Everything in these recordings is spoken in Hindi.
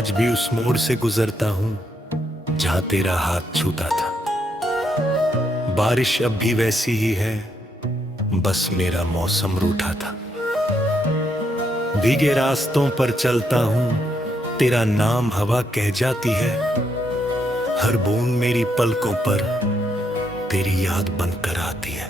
आज भी उस मोड़ से गुजरता हूँ जहाँ तेरा हाथ छूता था। बारिश अब भी वैसी ही है, बस मेरा मौसम रूठा था। भीगे रास्तों पर चलता हूँ, तेरा नाम हवा कह जाती है। हर बूंद मेरी पलकों पर तेरी याद बनकर आती है।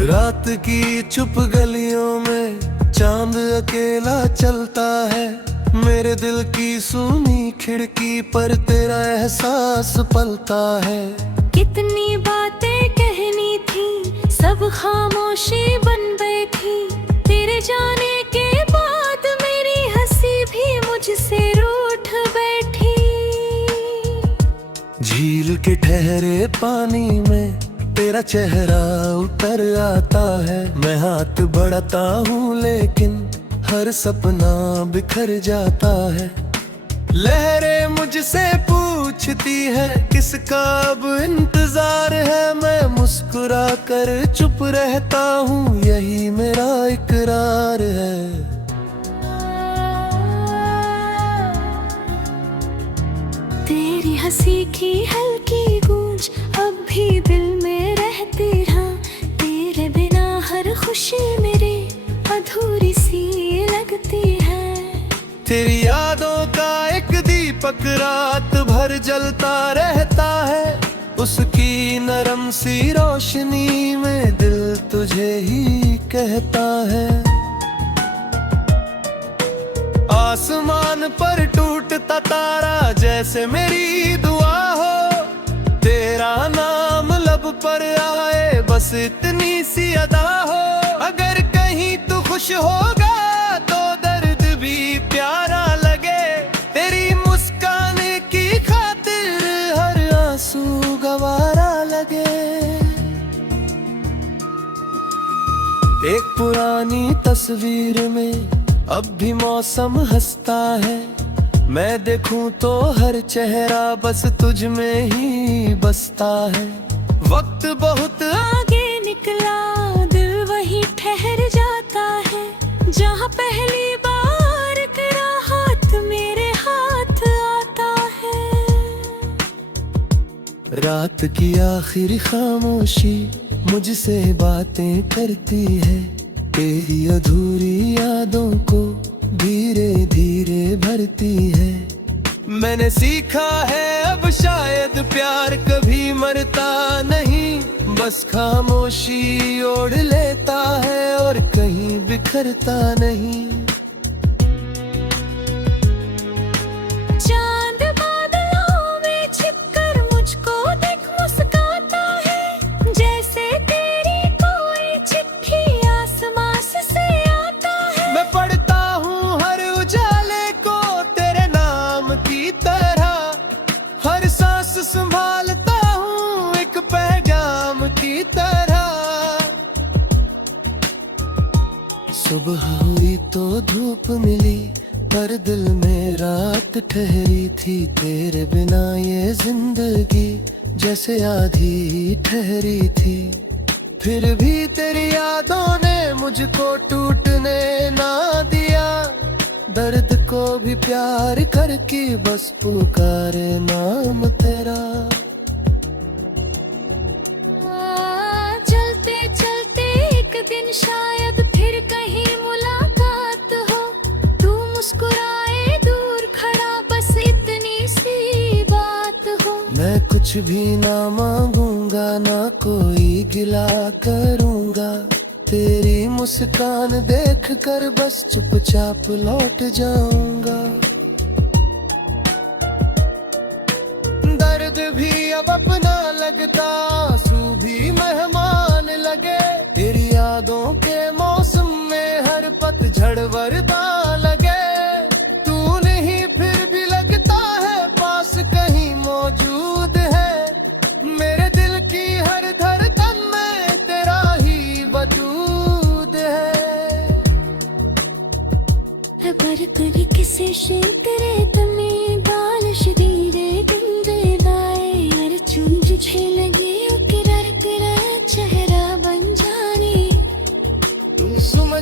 रात की चुप गलियों में चांद अकेला चलता है। मेरे दिल की सुनी खिड़की पर तेरा एहसास पलता है। कितनी बातें कहनी थी, सब खामोशी बन बैठी। तेरे जाने के बाद मेरी हंसी भी मुझसे रूठ बैठी। झील के ठहरे पानी में तेरा चेहरा उतर आता है। मैं हाथ बढ़ाता हूँ लेकिन हर सपना बिखर जाता है। लहरें मुझसे पूछती है किसका अब इंतजार है। मैं मुस्कुरा कर चुप रहता हूँ, यही मेरा इकरार है। तेरी हंसी की हल्की गूंज अब भी दिल में रहती है। तेरे बिना हर खुशी मेरी अधूरी सी लगती है। तेरी यादों का एक दीपक रात भर जलता रहता है। उसकी नरम सी रोशनी में दिल तुझे ही कहता है। आसमान पर टूटता तारा जैसे मेरी दुआ हो। तेरा नाम लब पर आए बस इतनी सी अदा हो। अगर कहीं तू खुश होगा तो दर्द भी प्यारा लगे। तेरी मुस्कान की खातिर हर आंसू गवारा लगे। एक पुरानी तस्वीर में अब भी मौसम हंसता है। मैं देखूं तो हर चेहरा बस तुझ में ही बसता है। वक्त बहुत आगे निकला, दिल वही ठहर जाता है। जहाँ पहली बार तेरा हाथ मेरे हाथ आता है। रात की आखिरी खामोशी मुझसे बातें करती है। तेरी अधूरी यादों को धीरे धीरे भरती है। मैंने सीखा है अब शायद प्यार कभी मरता नहीं। बस खामोशी ओढ़ लेता है और कहीं बिखरता नहीं। चांद बादलों में छिपकर मुझको देख मुस्काता है। जैसे तेरी कोई चिट्ठी आसमां से आता है। मैं पढ़ता हूँ हर उजाले को तेरे नाम की तरह। हर सांस संभालता हूँ एक पैगाम की तरह। सुबह हुई तो धूप मिली पर दिल में रात ठहरी थी। तेरे बिना ये जिंदगी जैसे आधी ठहरी थी। फिर भी तेरी यादों ने मुझको टूटने ना दिया। दर्द को भी प्यार करके बस पुकारे नाम तेरा। चलते चलते एक दिन शायद फिर कहीं मुलाकात हो। तू मुस्कुराए दूर खड़ा बस इतनी सी बात हो। मैं कुछ भी ना मांगूंगा ना कोई गिला करूंगा। तेरी मुस्कान देख कर बस चुपचाप लौट जाऊंगा। दर्द भी अब अपना लगता, आंसू भी मेहमान लगे। तेरी यादों के मौसम में हर पतझड़ वरदा लगे। तू नहीं फिर भी लगता है पास कहीं मौजूद है। मेरे दिल की हर धड़कन में तेरा ही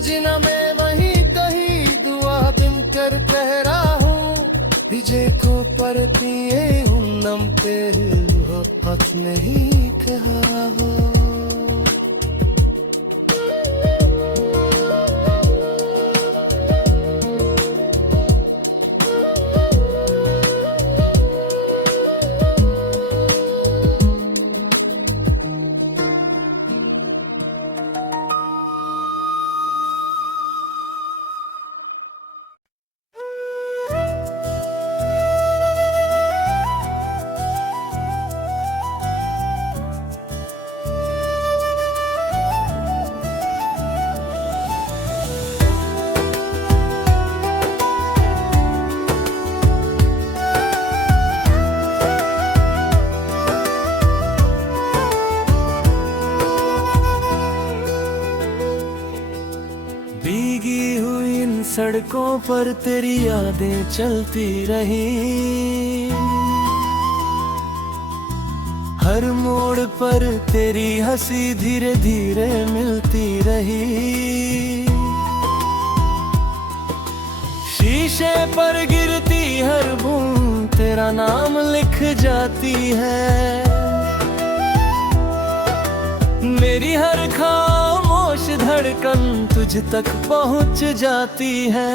जिना में वहीं कहीं दुआ बिन कर कह रहा हूँ विजय को पर पिए नम पे हो हक नहीं कहा हो भीगी हुई इन सड़कों पर तेरी यादें चलती रही हर मोड़ पर तेरी हंसी धीरे धीरे मिलती रही शीशे पर गिरती हर बूंद तेरा नाम लिख जाती है मेरी हर खामोश धड़कन तुझ तक पहुंच जाती है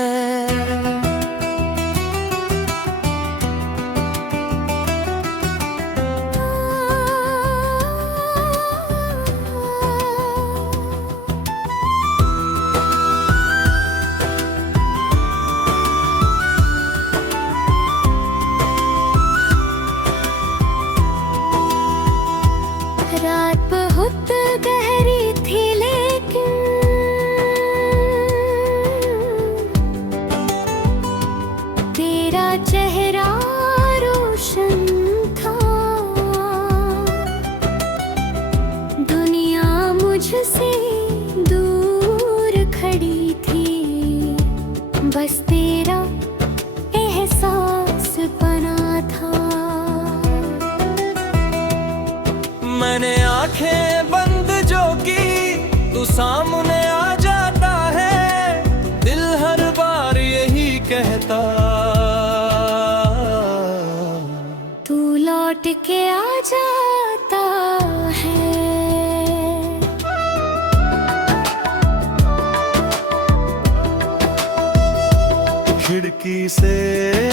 रात बहुत गहरी थी लेकिन तेरा चेहरा रोशन था दुनिया मुझसे दूर खड़ी थी बस तेरा एहसास बना था मैंने आंखें बंद जो की तू सामने आ जाता है दिल हर बार यही कहता तू लौट के आ जाता है खिड़की से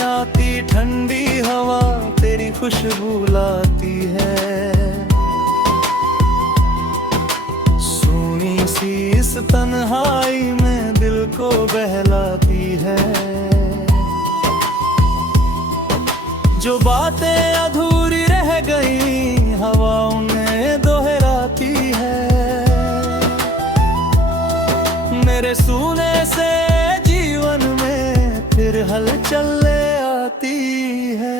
आती ठंडी हवा तेरी खुशबू लाती है सी इस तन्हाई में दिल को बहलाती है जो बातें अधूरी रह गई हवा उन्हें दोहराती है मेरे सूने से जीवन में फिर हलचल ले आती है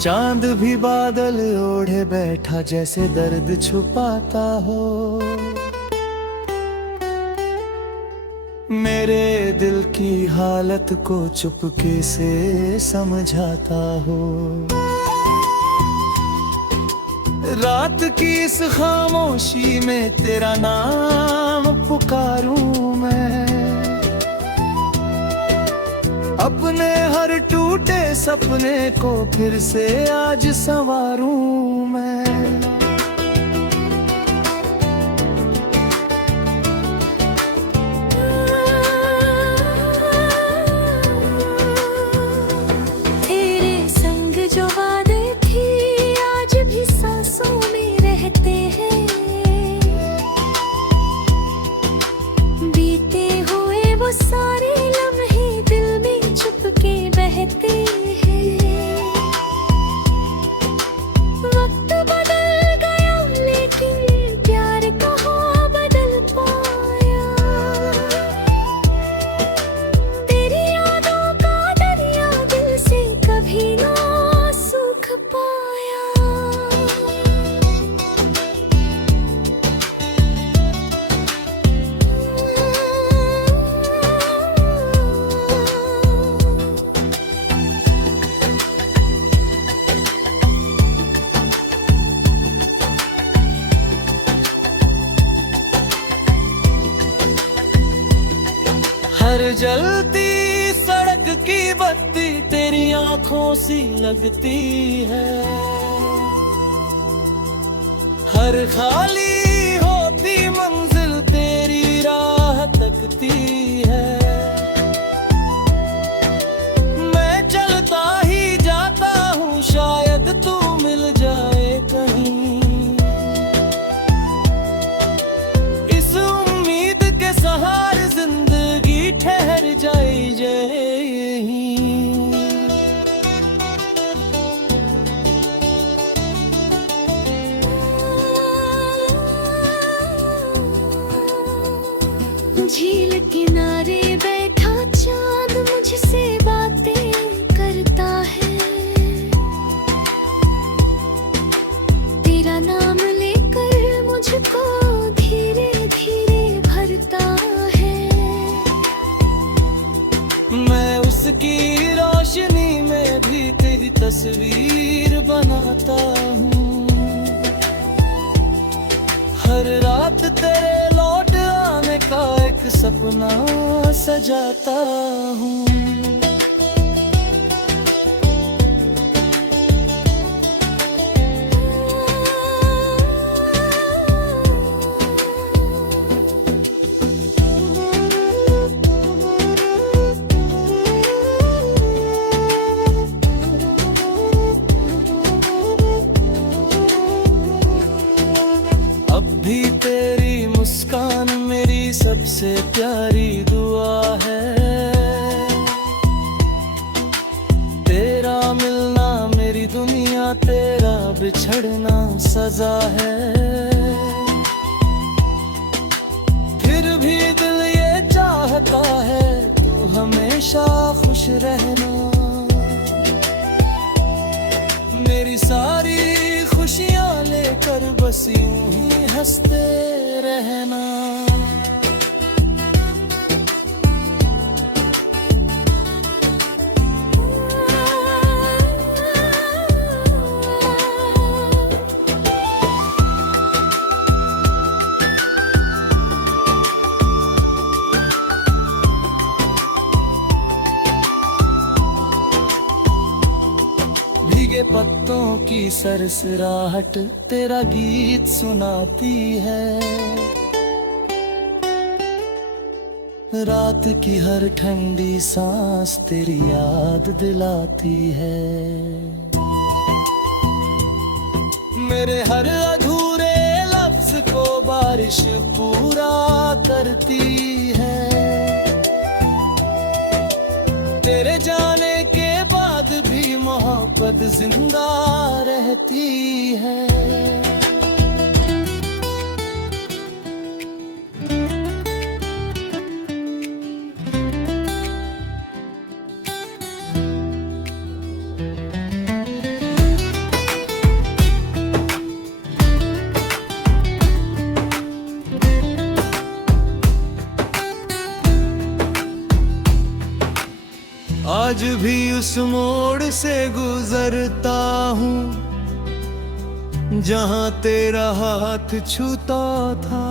चांद भी बादल ओढ़े बैठा जैसे दर्द छुपाता हो मेरे दिल की हालत को चुपके से समझाता हो रात की इस खामोशी में तेरा नाम पुकारूं मैं अपने हर टूटे सपने को फिर से आज संवारूं मैं तेरे संग जो वादे थे आज भी सांसों में रहते हैं बीते हुए वो सारे लम्हे दिल में चुपके बहते हैं वक्त बदल हर जलती सड़क की बत्ती तेरी आंखों सी लगती है, हर खाली होती मंजिल तेरी राह तकती है। मैं चलता ही जाता हूँ, शायद तू मिल जाए कहीं। इस उम्मीद के सहारे जिंदगी ठहर जाए यहीं। झील किनारे बैठा चांद मुझसे बातें करता है, तेरा नाम लेकर मुझको धीरे धीरे भरता है। मैं उसकी रोशनी में भी तेरी तस्वीर बनाता हूँ, हर रात तेरे लौट आने का एक सपना सजाता हूँ। अब भी तेरी मुस्कान मेरी सबसे प्यारी दुआ है, तेरा मिलना मेरी दुनिया, तेरा बिछड़ना सजा है। फिर भी दिल ये चाहता है तू हमेशा खुश रहना, मेरी सारी खुशियाँ लेकर बस यूं ही हंसते रहना। भीगे पत्तों की सरसराहट तेरा गीत सुनाती है, रात की हर ठंडी सांस तेरी याद दिलाती है। मेरे हर अधूरे लफ्ज को बारिश पूरा करती है, तेरे जाने के बाद भी मोहब्बत जिंदा रहती है। आज भी उस मोड़ से गुजरता हूँ जहाँ तेरा हाथ छूता था,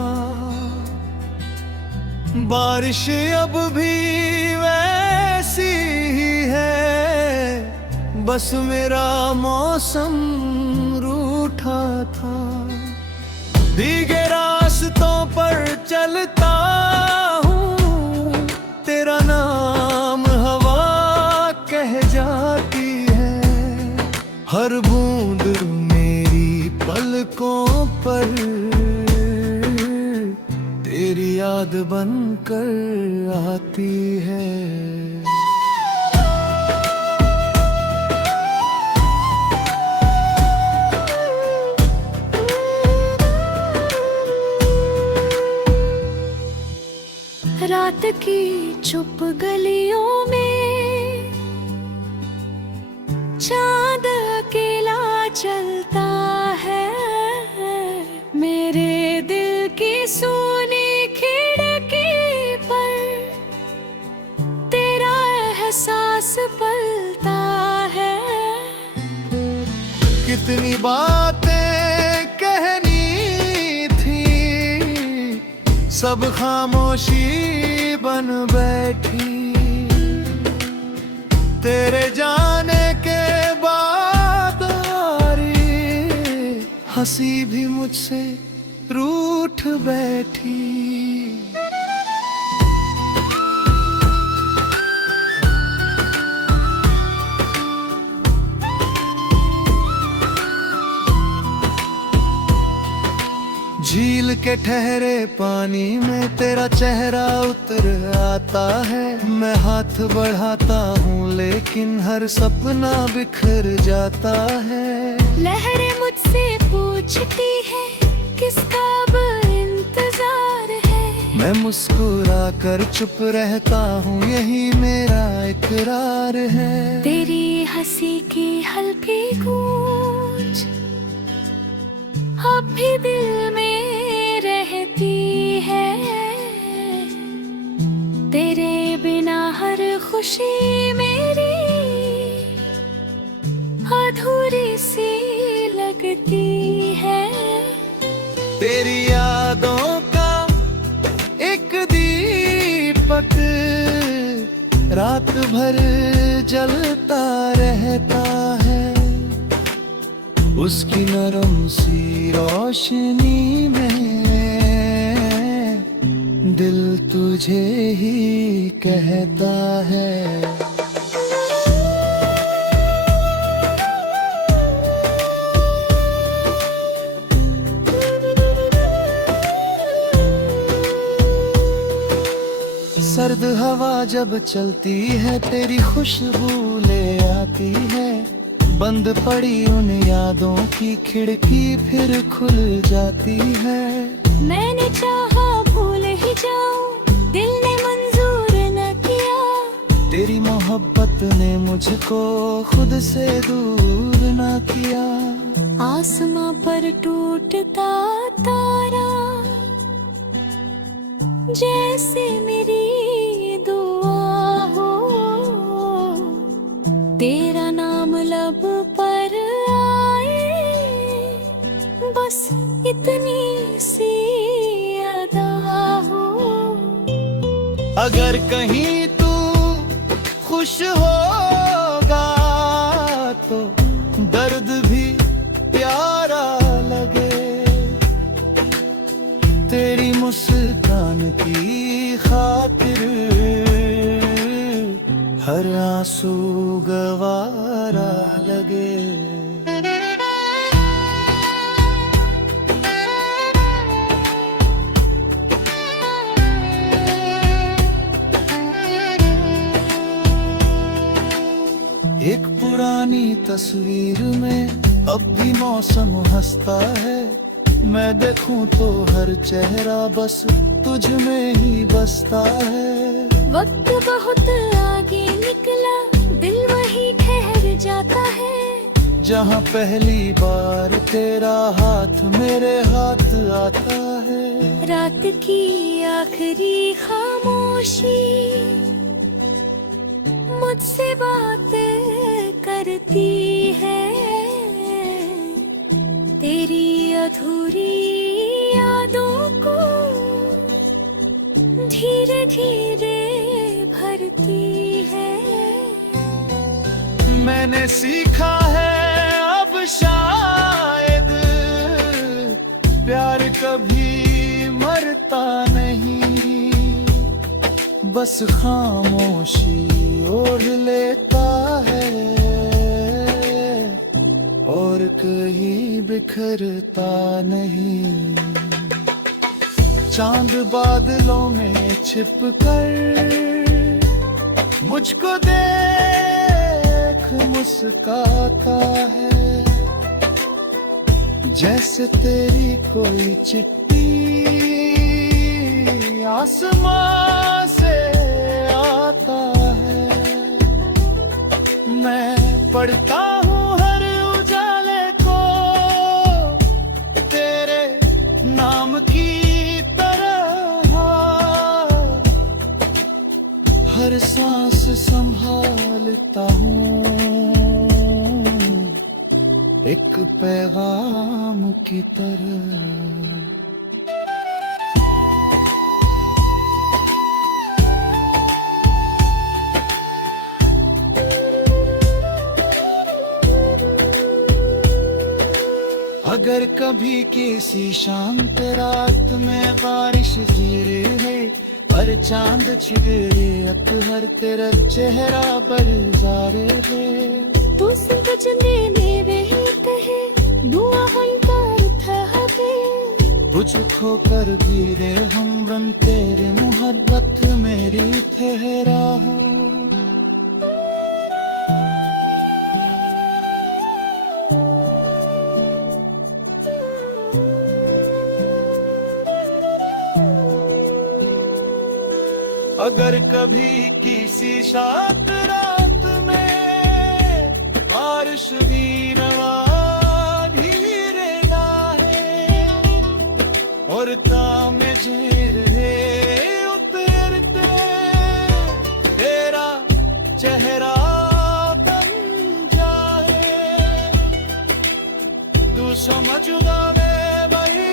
बारिश अब भी वैसी ही है, बस मेरा मौसम रूठा था। भीगे रास्तों पर चलता हूँ, तेरा नाम हवा कह जाती है, हर बूंद मेरी पलकों पर तेरी याद बनकर आती है। रात की चुप गलियों में चांद अकेला चलता है, मेरे दिल की सूनी खिड़की पर तेरा एहसास पलता है। कितनी बातें कहनी थी, सब खामोशी बन बैठी। तेरे जाने के बाद हंसी भी मुझसे रूठ बैठी। झील के ठहरे पानी में तेरा चेहरा उतर आता है। मैं हाथ बढ़ाता हूँ लेकिन हर सपना बिखर जाता है। लहरें मुझसे पूछती है किसका अब इंतजार है। मैं मुस्कुरा कर चुप रहता हूँ, यही मेरा इकरार है। तेरी हंसी की हल्की गूंज अब भी दिल में रहती है। तेरे बिना हर खुशी मेरी अधूरी सी लगती है। तेरी यादों का एक दीपक रात भर जलता रहता है। उसकी नरम सी रोशनी में दिल तुझे ही कहता है। सर्द हवा जब चलती है तेरी खुशबू ले आती है। बंद पड़ी उन यादों की खिड़की फिर खुल जाती है। मैंने चाहा भूल ही जाऊं, दिल ने मंजूर न किया। तेरी मोहब्बत ने मुझको खुद से दूर न किया। आसमां पर टूटता तारा जैसे मेरी दुआ हो। तेरा नाम लब पर आए, बस इतनी सी अदा हो। अगर कहीं तू खुश होगा तो दर्द भी प्यारा लगे। तेरी मुस्कान की खातिर हर आंसू गवारा लगे। एक पुरानी तस्वीर में अब भी मौसम हंसता है। मैं देखूं तो हर चेहरा बस तुझ में ही बसता है। वक्त बहुत आगे निकला, दिल वही ठहर जाता है। जहाँ पहली बार तेरा हाथ मेरे हाथ आता है। रात की आखिरी खामोशी मुझसे बात करती है। तेरी अधूरी यादों को धीरे धीरे भरती है। मैंने सीखा है अब शायद प्यार कभी मरता नहीं। बस खामोशी ओढ़ लेता है और कहीं बिखरता नहीं। चांद बादलों में छिप कर मुझको देख मुस्काता है। जैसे तेरी कोई चिट्ठी आसमां से आता है। मैं पढ़ता हूँ हर उजाले को तेरे नाम की तरह। हर सांस संभालता हूँ एक पैगाम की तरह। अगर कभी किसी शांत रात में बारिश गिर है पर चांद छिगरे हर तेरा चेहरा पर जारे है तू सिर्फ जने रहते हैं दुआ हंकार था कुछ खोकर गिरे हम रन तेरे मोहब्बत मेरी ठहरा हो। अगर कभी किसी शांत रात में बारिश भी रवा धीरे है और तामे झेर है उतरते तेरा चेहरा बन जाए तू समझना मैं वही।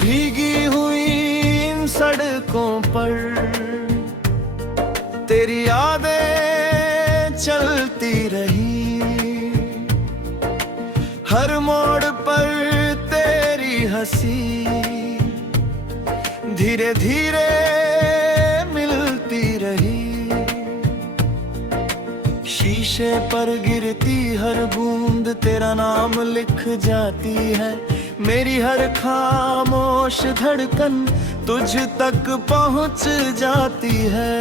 भीगी हुई इन सड़कों पर तेरी यादें चलती रही हर मोड़ पर तेरी हंसी धीरे धीरे मिलती रही शीशे पर गिरती हर बूंद तेरा नाम लिख जाती है मेरी हर खामोश धड़कन तुझ तक पहुंच जाती है।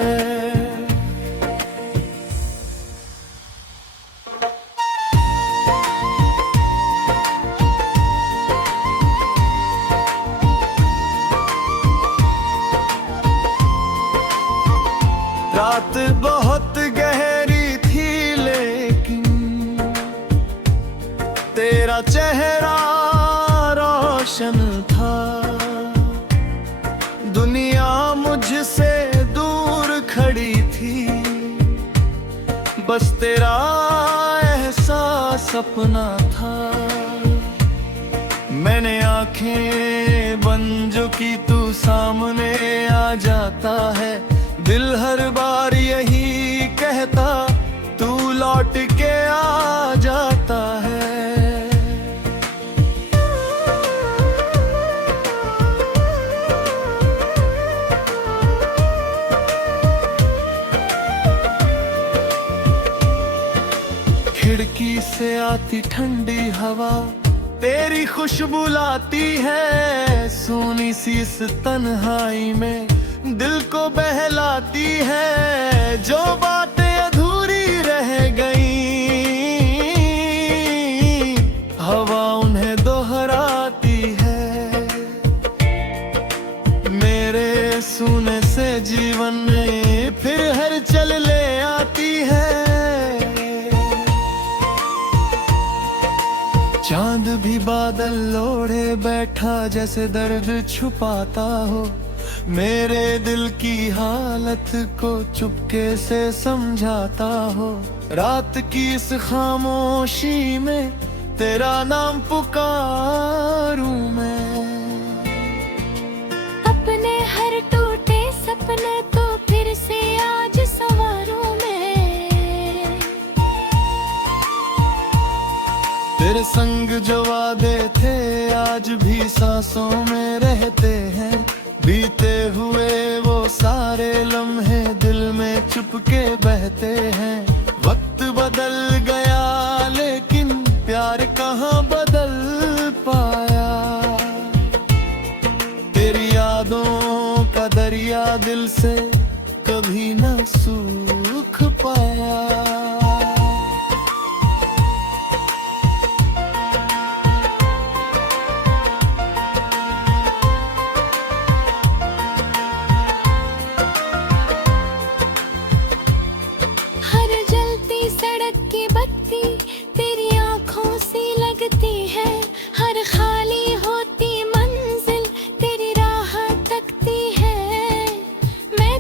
रात बहुत गहरी थी लेकिन तेरा चेहरा रोशन था दुनिया मुझसे दूर खड़ी थी बस तेरा एहसास अपना था मैंने आंखें बंद जो की तू सामने आ जाता है दिल हर बार यही कहता तू लौट के आ जाता है। खिड़की से आती ठंडी हवा तेरी खुशबू लाती है सोनी सी इस तन्हाई में दिल को बहलाती है जो बातें अधूरी रह गई हवा उन्हें दोहराती है मेरे सुने से जीवन में फिर हलचल ले आती है। चांद भी बादल ओढ़े बैठा जैसे दर्द छुपाता हो मेरे दिल की हालत को चुपके से समझाता हो रात की इस खामोशी में तेरा नाम पुकारूं मैं अपने हर टूटे सपने तो फिर से आज सवारूं मैं तेरे संग जो वादे थे आज भी सांसों में रहते हैं बीते हुए वो सारे लम्हे दिल में चुपके बहते हैं वक्त बदल गया लेकिन प्यार कहाँ बदल पाया तेरी यादों का दरिया दिल से कभी न सूख पाया।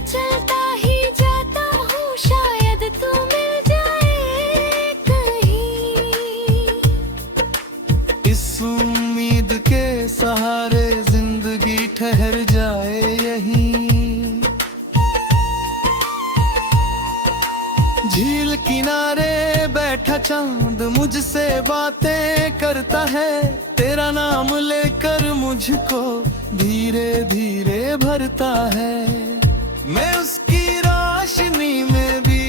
चलता ही चांद मुझसे बातें करता है, तेरा नाम लेकर मुझको धीरे धीरे भरता है। मैं उसकी रोशनी में भी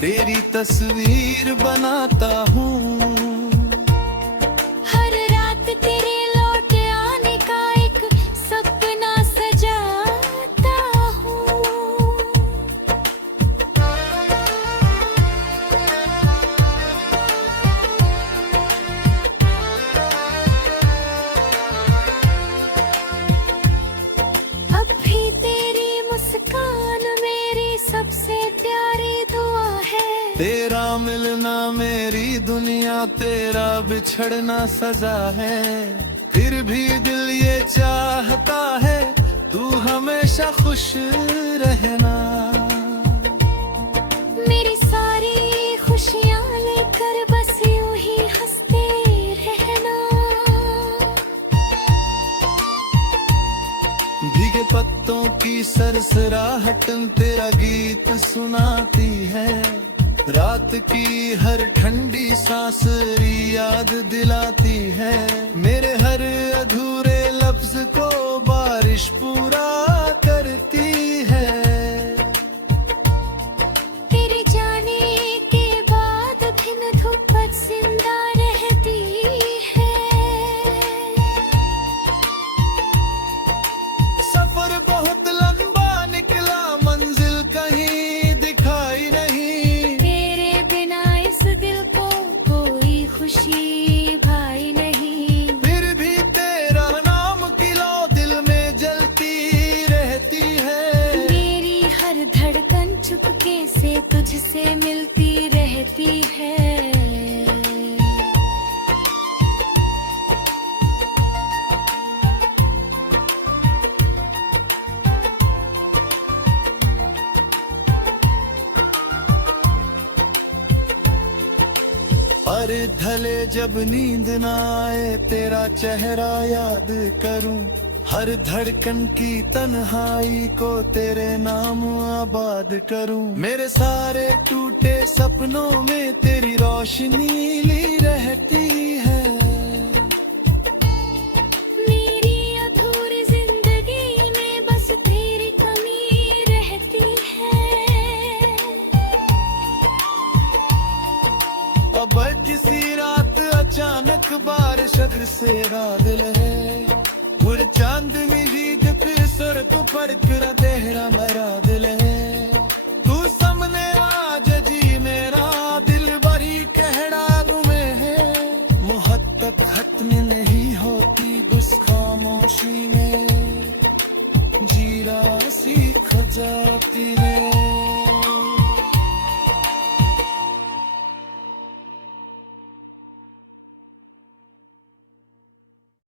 तेरी तस्वीर बनाता हूँ। हर रात तेरे लौट आने का एक सपना सजाता हूँ। अब भी तेरी मुस्कान मेरी सबसे प्यारी दुआ है। तेरा मिलना मेरी दुनिया, तेरा बिछड़ना सजा है। फिर भी दिल ये चाहता है तू हमेशा खुश रहना। मेरी सारी खुशियाँ लेकर बस यूं ही हंसते रहना। भीगे पत्तों की सरसराहट तेरा गीत सुनाती है। रात की हर ठंडी सांस याद दिलाती है। मेरे हर अधूरे लफ्ज को बारिश पूरा करती है। तेरे जाने के बाद दिन धूप जिंदा रहती है। सफर बहुत लंबा निकला, मंजिल कहीं दिखाई नहीं। तेरे बिना इस दिल को कोई खुशी भाई नहीं। फिर भी तेरा नाम की लौ दिल में जलती रहती है। मेरी हर धड़कन चुपके से तुझसे मिलती रहती है। पर ढले जब नींद ना आए तेरा चेहरा याद करूं। हर धड़कन की तन्हाई को तेरे नाम आबाद करूं। मेरे सारे टूटे सपनों में तेरी रोशनी ली रहती है। मेरी अधूरी जिंदगी में बस तेरी कमी रहती है। अब किसी रात अचानक बारिश अगर से बादल है। और चांदनी जीत सुर तू पड़कर तेरा मेरा दिल है। तू सामने आज जी मेरा दिल बड़ी कहड़ा में है। मोहब्बत खत्म नहीं होती बस खामोशी में, जीना सीख जाती है।